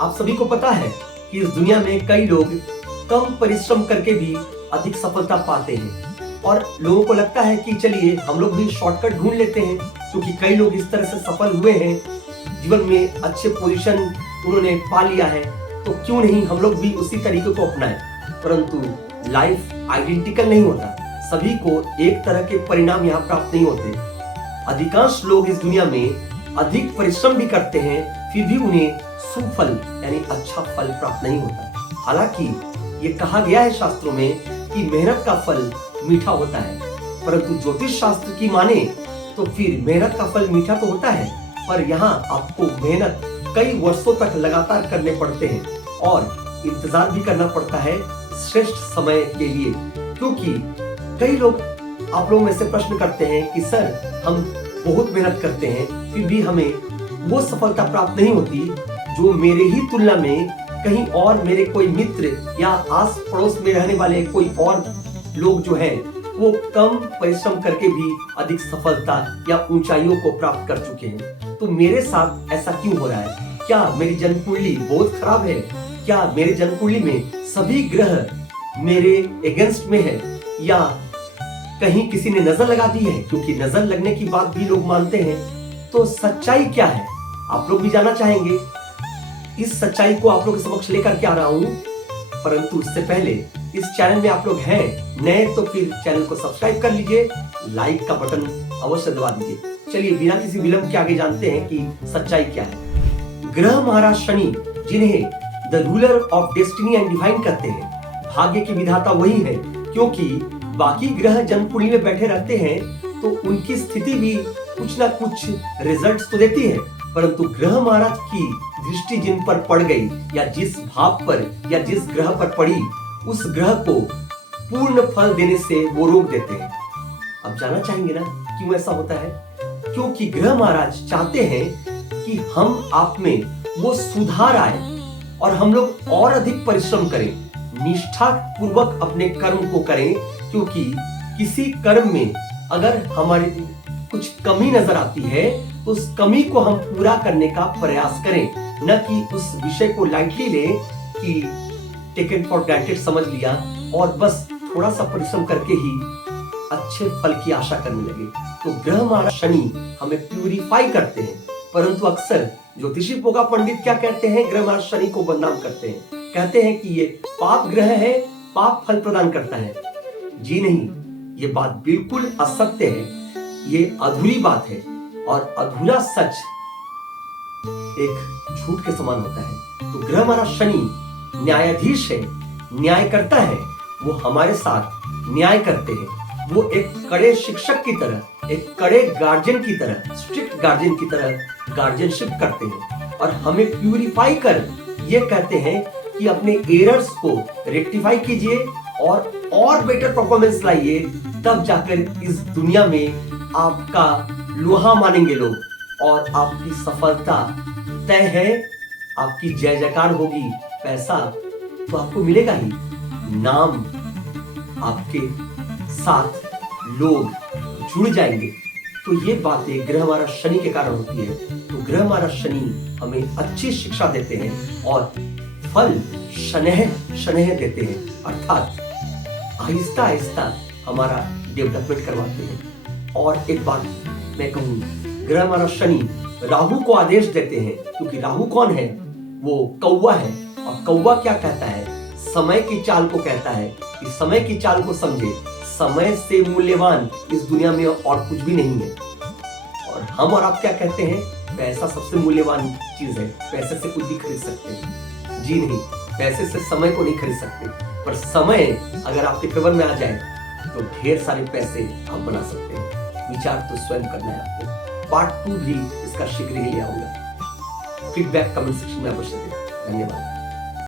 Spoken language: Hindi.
आप सभी को पता है कि इस दुनिया में कई लोग कम परिश्रम करके भी अधिक सफलता पाते हैं और लोगों को लगता है कि चलिए हम लोग भी शॉर्टकट ढूंढ लेते हैं, क्योंकि कई लोग इस तरह से सफल हुए हैं, जीवन में अच्छे पोजीशन उन्होंने पा लिया है, तो क्यों नहीं हम लोग भी उसी तरीके को अपनाएं। परंतु लाइफ आइडेंटिकल नहीं होता, सभी को एक तरह के परिणाम यहाँ प्राप्त नहीं होते। अधिकांश लोग इस दुनिया में अधिक परिश्रम भी करते हैं, फिर भी उन्हें सुफल यानी अच्छा फल प्राप्त नहीं होता। हालांकि ये कहा गया है शास्त्रों में कि मेहनत का फल मीठा होता है, परंतु ज्योतिष शास्त्र की माने तो फिर मेहनत का फल मीठा तो होता है, पर यहाँ आपको मेहनत कई वर्षों तक लगातार करने पड़ते हैं और इंतजार भी करना पड़ता है श्रेष्ठ समय के लिए। क्योंकि कई लोग आप लोगों में से प्रश्न करते हैं कि सर हम बहुत मेहनत करते हैं फिर भी हमें वो सफलता प्राप्त नहीं होती जो मेरे ही तुलना में कहीं और मेरे कोई मित्र या आस पड़ोस में रहने वाले कोई और लोग जो हैं वो कम परिश्रम करके भी अधिक सफलता या ऊंचाइयों को प्राप्त कर चुके हैं। तो मेरे साथ ऐसा क्यों हो रहा है? क्या मेरी जन्म कुंडली बहुत खराब है? क्या मेरे जन्म कुंडली में सभी ग्रह मेरे अगेंस्ट में है या कहीं किसी ने नजर लगा दी है? क्योंकि नजर लगने की बात भी लोग मानते हैं। तो सच्चाई क्या है आप लोग भी जानना चाहेंगे। इस सच्चाई को आप लोग के समक्ष लेकर के आ रहा हूं, परंतु उससे पहले इस चैनल में आप लोग हैं नए तो फिर चैनल को सब्सक्राइब कर लीजिए, लाइक का बटन अवश्य दबा दीजिए। चलिए बिना किसी विलंब के आगे जानते हैं कि सच्चाई क्या है। ग्रह महाराज शनि, जिन्हें the ruler of destiny and divine कहते हैं, भाग्य के विधाता वही है। क्योंकि बाकी ग्रह जन्म कुंडली में बैठे रहते हैं तो उनकी स्थिति भी कुछ ना कुछ रिजल्ट्स तो देती है, परंतु ग्रह महाराज की दृष्टि जिन पर पड़ गई या जिस भाव पर या जिस ग्रह पर पड़ी, उस ग्रह को पूर्ण फल देने से वो रोक देते हैं। अब जानना चाहेंगे ना क्यों ऐसा होता है? क्योंकि ग्रह महाराज चाहते हैं कि हम आप में वो सुधार आए और हम लोग और अधिक परिश्रम करें, निष्ठा पूर्वक अपने कर्म को करें। क्योंकि किसी कर्म में अगर हमारी कुछ कमी नजर आती है तो उस कमी को हम पूरा करने का प्रयास करें, न कि उस विषय को लाइटली ले कि टेकन फॉर ग्रांटेड समझ लिया और बस थोड़ा सा परिश्रम करके ही अच्छे फल की आशा करने लगे। तो ग्रह महाराज शनि हमें प्यूरिफाई करते हैं, परंतु अक्सर ज्योतिषी पोगा पंडित क्या कहते हैं? ग्रह महाराज शनि को बदनाम करते हैं, कहते हैं कि ये पाप ग्रह है, पाप फल प्रदान करता है। जी नहीं, ये बात बिल्कुल असत्य है, ये अधूरी बात है और अधूरा सच एक झूठ के समान होता है। तो ग्रह महाराज शनि न्यायाधीश है, न्याय करता है, वो हमारे साथ न्याय करते हैं। वो एक कड़े शिक्षक की तरह, एक कड़े गार्जियन की तरह, स्ट्रिक्ट गार्जियन की तरह गार्जियनशिप करते हैं और हमें प्यूरिफाई कर ये कहते हैं कि अपने एरर्स को रेक्टिफाई कीजिए और बेटर परफॉर्मेंस लाइए, तब जाकर इस दुनिया में आपका लोहा मानेंगे लोग और आपकी सफलता तय है, आपकी जय जयकार होगी। पैसा तो आपको मिलेगा ही, नाम आपके साथ लोग जुड़ जाएंगे। तो ये बातें ग्रह महाराज शनि के कारण होती है। तो ग्रह महाराज शनि हमें अच्छी शिक्षा देते हैं और फल शनह शनह देते हैं, अर्थात आहिस्ता आहिस्ता हमारा डेवलपमेंट करवाते हैं। और एक बात मैं कहूँ, ग्रह महाराज शनि राहु को आदेश देते हैं, क्योंकि राहु कौन है? वो कौवा है। और कौवा क्या कहता है? समय की चाल को कहता है कि समय की चाल को समझे, समय से मूल्यवान इस दुनिया में और कुछ भी नहीं है। और हम और आप क्या कहते हैं? पैसा सबसे मूल्यवान चीज है, पैसे से कुछ भी खरीद सकते हैं। जी नहीं, पैसे से समय को नहीं खरीद सकते, पर समय अगर आपके फेवर में आ जाए तो ढेर सारे पैसे आप बना सकते हैं। विचार तो स्वयं करना है आपको। पार्ट 2 भी इसका शीघ्र ही ले आऊंगा। फीडबैक कमेंट सेक्शन में अवश्य दें। धन्यवाद।